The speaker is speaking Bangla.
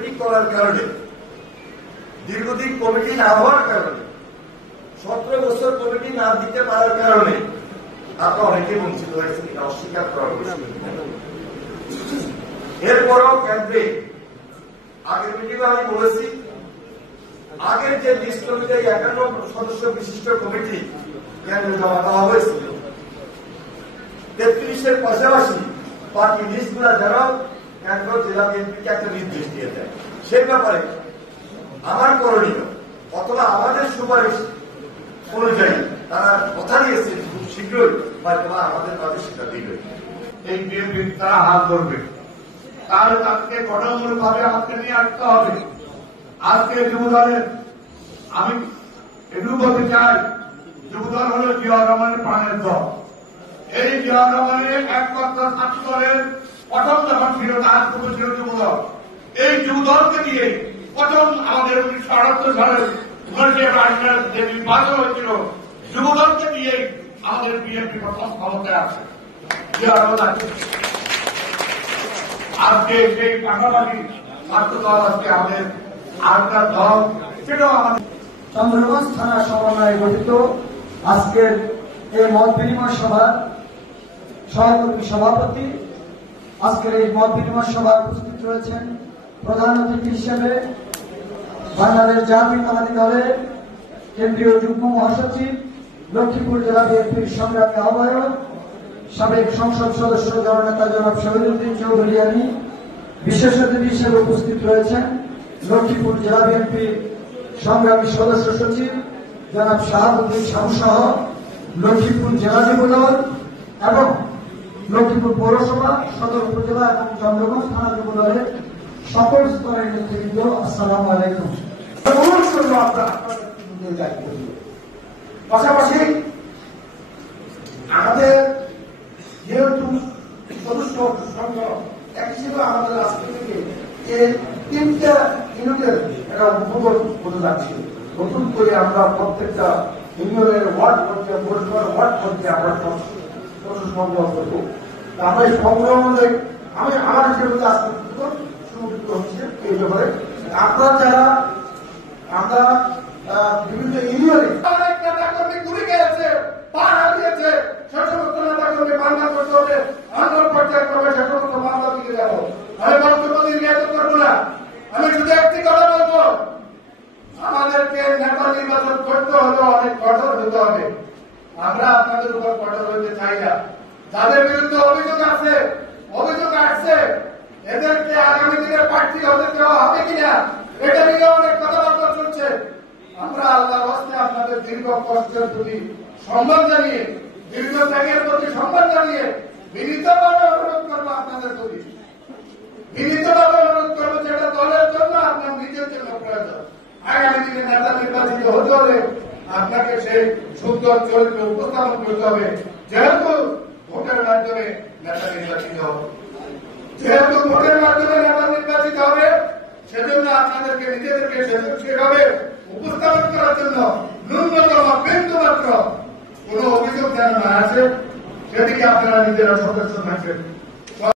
কমিটি করার কারণে, দীর্ঘদিন কমিটি না হওয়ার কারণে, 17 বছর কমিটি না দিতে পারার কারণে আপনারা অনেকে বঞ্চিত হয়েছেন, এটা অস্বীকার করা হয়েছে। এরপরও কেন্দ্রে আগের মিটিংয়ে আমি বলেছি, আগের যে লিস্ট অনুযায়ী 51 সদস্য বিশিষ্ট কমিটি কেন্দ্রে জমা দেওয়া হয়েছিল, 33-এর পাশাপাশি বাকি লিস্টগুলা যেন কেন্দ্র জেলা বিএনপিকে একটা নির্দেশ দিয়ে দেয়। সেই ব্যাপারে আমার করণীয় অথবা আমাদের সুপারিশ অনুযায়ী তারা কথা দিয়েছে খুব শীঘ্রই হয়তো আমাদের কাছে সেটা দিবে। এই বিএনপি তারা হাত ধরবে, তাহলে তাদেরকে গঠনমূলক ভাবে হাতে নিয়ে আসতে হবে। আজকে যুবদলের আমি এটুকু বলতে চাই, যুবদল হল জিয়াউর রহমানের প্রাণের দল। এই জিয়াউর রহমানের একমাত্র ছাত্র দলের প্রথম যখন ছিল তার পূর্ব ছিল যুবদল। এই যুবদলকে দিয়ে প্রথম আমাদের 1978 সালের 19 যে নির্বাচন হয়েছিল, যুবদলকে দিয়ে আমাদের বিএনপি প্রথম ক্ষমতায় আসে। আজকে সেই পাশাপাশি ছাত্র দল আজকে আমাদের আরেকটা দল, সেটাও আমাদের চন্দ্রগঞ্জ থানা সমন্বয়ে গঠিত আজকের এই মত বিনিময় সভার সহকর্মী সভাপতি। আজকের এই মত বিনিময় সভায় উপস্থিত রয়েছেন প্রধান অতিথি হিসেবে বাংলাদেশ জাতীয়তাবাদী দলের কেন্দ্রীয় যুগ্ম মহাসচিব, লক্ষ্মীপুর জেলা বিএনপির সংগ্রামী আহ্বায়ক, সাবেক সংসদ সদস্য জননেতা জনাব শহীদুদ্দিন চৌধুরী আলী। বিশেষ অতিথি হিসেবে উপস্থিত রয়েছেন লক্ষ্মীপুর জেলা বিএনপির সংগ্রামী সদস্য সচিব জনাব শাহাবুদ্দিন সাহু সহ লক্ষ্মীপুর জেলা যুবদল এবং লক্ষ্মীপুর পৌরসভা, সদর উপজেলা এবং চন্দ্রগঞ্জ থানা যুবদলের সকল স্তরের নেতৃবৃন্দ, আসসালামু আলাইকুম। পাশাপাশি আমাদের যেহেতু সদস্য সংখ্যা এক হিসেবে আমাদের আজকে থেকে যে 3টা ইউনিটের একটা উপভোগ হতে যাচ্ছে। নতুন করে আমরা প্রত্যেকটা ইউনিয়নের ওয়ার্ড পর্যায়ে, পৌরসভার ওয়ার্ড পর্যায়ে আমরা সংগ্রহ করবো। আমরা এই সংগ্রহ অনুযায়ী আমি আমার হিসেবে আজকে সুযোগ হচ্ছে এই ব্যাপারে আপনারা যারা আমরা বিভিন্ন ইউনিয়নে অনেক নেতা কর্মী গুলি গেছে, পাড়া দিয়েছে, সে সমস্ত নেতা কর্মী মামলা করতে হবে, আন্দোলন পর্যায়ে করবে, সে সমস্ত মামলা দিকে যাবো। আমি বক্তব্য নির্যাতন করবো না, আমি শুধু একটি কথা বলবো, আমাদেরকে নেতা নির্বাচন করতে হলে অনেক কঠোর হতে হবে। আমরা আপনাদের উপর কঠোর হতে চাই না। যাদের বিরুদ্ধে অভিযোগ আসছে এদেরকে আগামী দিনে প্রার্থী হতে দেওয়া হবে কিনা এটা নিয়ে অনেক কথাবার্তা চলছে। আমরা আল্লাহর হস্তে আপনাদের দীর্ঘ কষ্টের প্রতি সম্মান জানিয়ে, দীর্ঘ ত্যাগের প্রতি সম্মান জানিয়ে বিনীতভাবে অনুরোধ করবো, আপনাদের প্রতি বিনীতভাবে অনুরোধ করবো, যেটা দলের জন্য আপনার নিজের জন্য প্রয়োজন। আগামী দিনে নেতা নির্বাচিত হতে হলে আপনাকে সেই সুন্দর চরিত্র উপস্থাপন করতে হবে। যেহেতু ভোটের মাধ্যমে নেতা নির্বাচিত হবে, সেজন্য আপনাদেরকে নিজেদেরকে সেভাবে উপস্থাপন করার জন্য ন্যূনতম বিন্দু মাত্র কোন অভিযোগ যেন না আসে, সেদিকে আপনারা নিজেরা সদস্য থাকবেন।